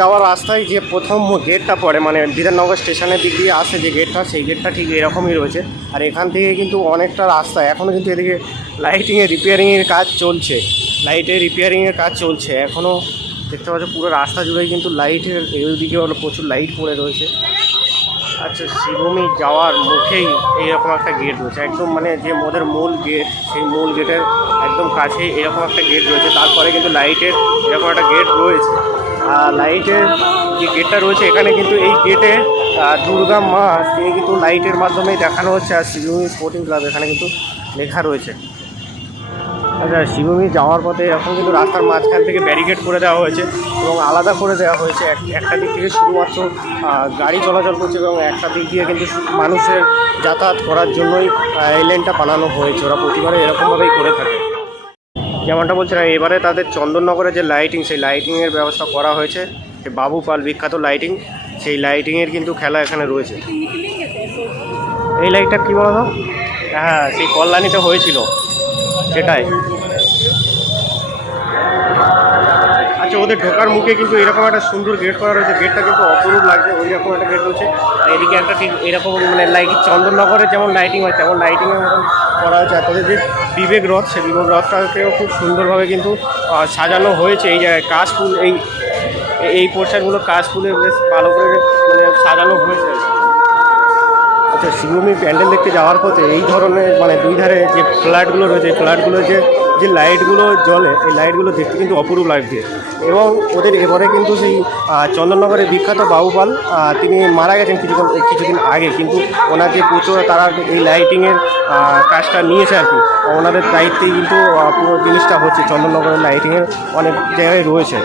যাওয়ার রাস্তায় যে প্রথম গেটটা পড়ে মানে বিধাননগর স্টেশনের দিক দিয়ে আসে যে গেটটা, সেই গেটটা ঠিক এরকমই রয়েছে। আর এখান থেকে কিন্তু অনেকটা রাস্তা এখনও কিন্তু এদিকে লাইটিংয়ের রিপেয়ারিংয়ের কাজ চলছে। লাইটের রিপেয়ারিংয়ের কাজ চলছে। এখনও দেখতে পাচ্ছ পুরো রাস্তা জুড়েই কিন্তু লাইটের এইদিকে হলো প্রচুর লাইট পড়ে রয়েছে। আচ্ছা শিবভূমি যাওয়ার মুখেই এইরকম একটা গেট রয়েছে। একদম মানে যে মোদের মূল গেট সেই মূল গেটের একদম কাছেই এরকম একটা গেট রয়েছে। তারপরে কিন্তু লাইটের এরকম একটা গেট রয়েছে। লাইটের যে গেটটা রয়েছে, এখানে কিন্তু এই গেটে দুর্গা মা তিনি কিন্তু লাইটের মাধ্যমেই দেখানো হচ্ছে, আর শিবভূমি স্পোর্টিং ক্লাব এখানে কিন্তু লেখা রয়েছে। আচ্ছা শিবভূমি যাওয়ার পথে এখন কিন্তু রাস্তার মাঝখান থেকে ব্যারিকেড করে দেওয়া হয়েছে এবং আলাদা করে দেওয়া হয়েছে। এক- একটা দিক থেকে শুধুমাত্র গাড়ি চলাচল করছে এবং একটা দিক দিয়ে কিন্তু মানুষের যাতায়াত করার জন্যই এই লেনটা বানানো হয়েছে। ওরা প্রতিবারে এরকমভাবেই করে থাকে। যেমনটা বলছিলাম এবারে তাদের চন্দননগরে যে লাইটিং সেই লাইটিংয়ের ব্যবস্থা করা হয়েছে। যে বাবু পাল বিখ্যাত লাইটিং সেই লাইটিংয়ের কিন্তু খেলা এখানে রয়েছে। এই লাইটটা কী বলো হ্যাঁ সেই কল্যাণীতে হয়েছিল। সেটাই। আচ্ছা ওদের ঢোকার মুখে কিন্তু এরকম একটা সুন্দর গেট করা রয়েছে। গেটটা কিন্তু অপরূপ লাগছে ওই রকম একটা গেট রয়েছে। এদিকে একটা ঠিক এরকম মানে লাইট চন্দননগরে যেমন লাইটিং হয় তেমন লাইটিংয়ের মতন করা হয়েছে আর তাদের যে বিবেক রথ, সেই বিবেক রথটাকেও খুব সুন্দরভাবে কিন্তু সাজানো হয়েছে এই জায়গায় কাশফুল এই এই পোর্শনগুলো কাশফুলে বেশ ভালো করে মানে সাজানো হয়েছে। আচ্ছা শিবভূমি প্যান্ডেল দেখতে যাওয়ার পথে এই ধরনের মানে দুই ধারে যে ফ্ল্যাটগুলো রয়েছে ফ্ল্যাটগুলো যে যে লাইটগুলো জ্বলে, এই লাইটগুলো দেখতে কিন্তু অপরূপ লাগছে। এবং ওদের এবারে কিন্তু সেই চন্দননগরের বিখ্যাত বাবুপাল তিনি মারা গেছেন কিছুক্ষণ, কিছুদিন আগে। কিন্তু ওনাকে প্রচুর তারা এই লাইটিংয়ের কাজটা নিয়েছে আর কি। ওনাদের দায়িত্বেই কিন্তু পুরো জিনিসটা হচ্ছে চন্দননগরের লাইটিংয়ের অনেক জায়গায় রয়েছে।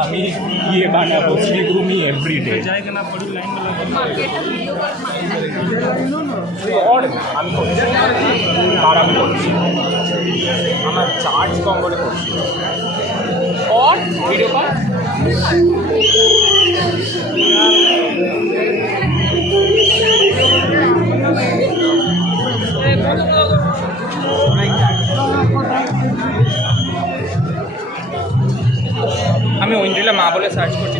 আমি ইয়ে বানাবো শ্রীভূমি এভরিডে আমি করছি। আর আমি করছি। আমার চার্জ কম করে করছি। ভিডিও কল বলে সার্চ করছি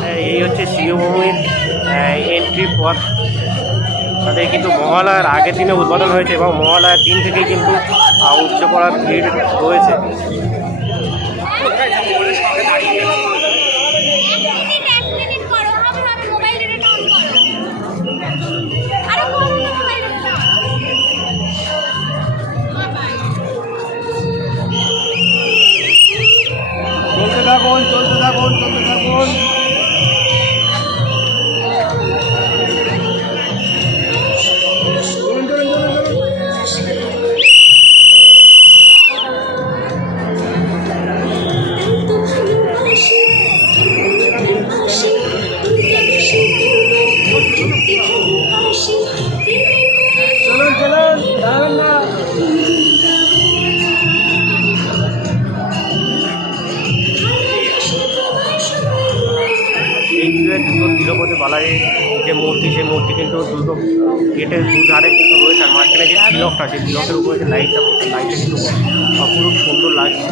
হ্যাঁ, এই হচ্ছে শিবভূমির এন্ট্রি পথ। তাদের কিন্তু মহালয়ার আগের দিনে উদ্বোধন হয়েছে এবং মহালয়ার দিন থেকেই কিন্তু উচ্চ করার ভিড় রয়েছে। কিন্তু দুটো গেটের দুধারে কিন্তু রয়েছে, আর মাঝখানে যে তিলকটা সেই ব্লকের উপরে যে লাইটটা পড়ছে লাইটটা কিন্তু অপরূপ সুন্দর লাগছে।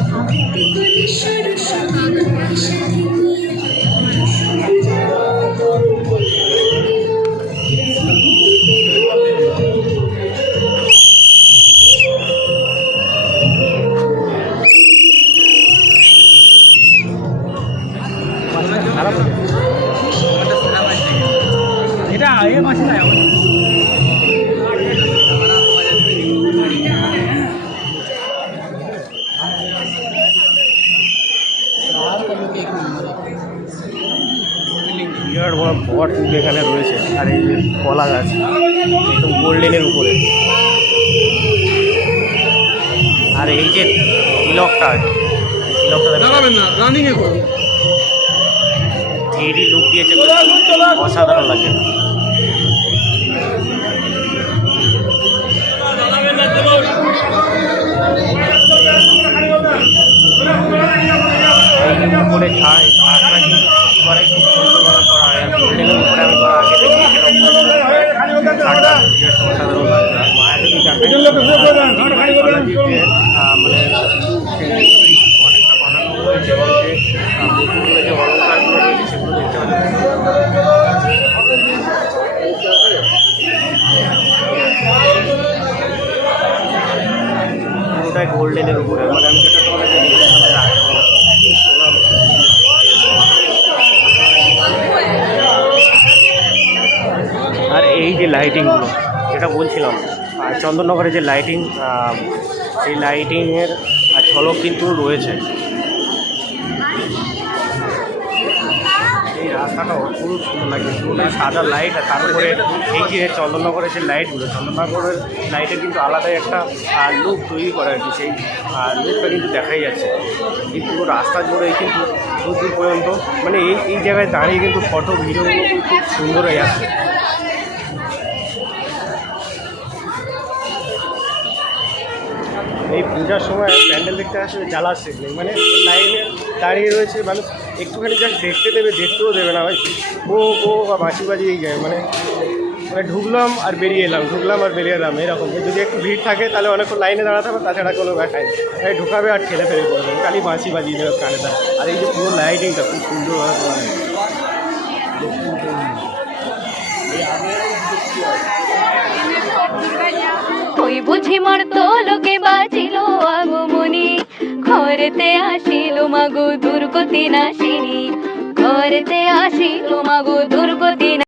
ফুল এখানে রয়েছে আর এই যে কলা গাছ একদম গোল্ডেনের উপরে। আর এই যে তিলকটা তিলকটা দাঁড়াবেন না রানিং এ করুন। থ্রি লুক দিয়েছে অসাধারণ লাগে উপরে ছাই ছাদটা কিন্তু করে খুব সুন্দরভাবে করা হয় আর বিল্ডিংয়ের উপরে আমি তো আগে দেখিয়েছিলাম ছাদটা just অসাধারণ লাগে আর মায়ের যদি জানেন বালাজিতে, আহ, মানে অনেকটা বানানো হয়েছে এবং যে আহ, মূর্তিগুলো যে অলঙ্কারগুলো রয়েছে সেগুলো দেখতে পাচ্ছি পুরোটাই গোল্ডেনের উপরে মানে আমি যেটা তোমাদের দেখেছিলাম এর আগে। সোনার আর এই যে লাইটিংগুলো যেটা বলছিলাম, আর চন্দননগরে যে লাইটিং সেই লাইটিংয়ের ঝলক কিন্তু রয়েছে। এই রাস্তাটা অপরূপ সুন্দর লাগে পুরোটাই সাদা লাইট আর তার উপরে এই যে চন্দননগরের যে লাইটগুলো চন্দননগরের লাইটের কিন্তু আলাদাই একটা লুক তৈরি করে কি সেই লুকটা কিন্তু দেখাই যাচ্ছে। এই পুরো রাস্তা জুড়ে কিন্তু দূর দূর পর্যন্ত মানে এই এই জায়গায় দাঁড়িয়ে কিন্তু ফটো ভিডিওগুলো খুব সুন্দর হয়ে যাচ্ছে এই পূজার সময় প্যান্ডেল দেখতে আসলে জ্বালার শেষ নেই। মানে লাইনে দাঁড়িয়ে রয়েছে মানুষ, একটুখানি জাস্ট দেখতে দেবে, দেখতেও দেবে না ভাই। ও ও, বা বাঁশি বাজিয়েই যায়। মানে মানে ঢুকলাম আর বেরিয়ে এলাম, ঢুকলাম আর বেরিয়ে এলাম, এরকম। যদি একটু ভিড় থাকে, তাহলে অনেকক্ষণ লাইনে দাঁড়াতে হবে, তাছাড়া কোনো নেই। তাই ঢুকাবে আর ঠেলে ফেলে করবে খালি বাঁশি বাজিয়ে দেবে কানে তার। আর এই যে পুরো লাইটিংটা খুব সুন্দরভাবে। ওই বুঝি মর্ত লোকে বাঁচিল আগমনি ঘরেতে আসিল মাগো দুর্গতি নাশিনী ঘরেতে আসিল মাগো দুর্গতি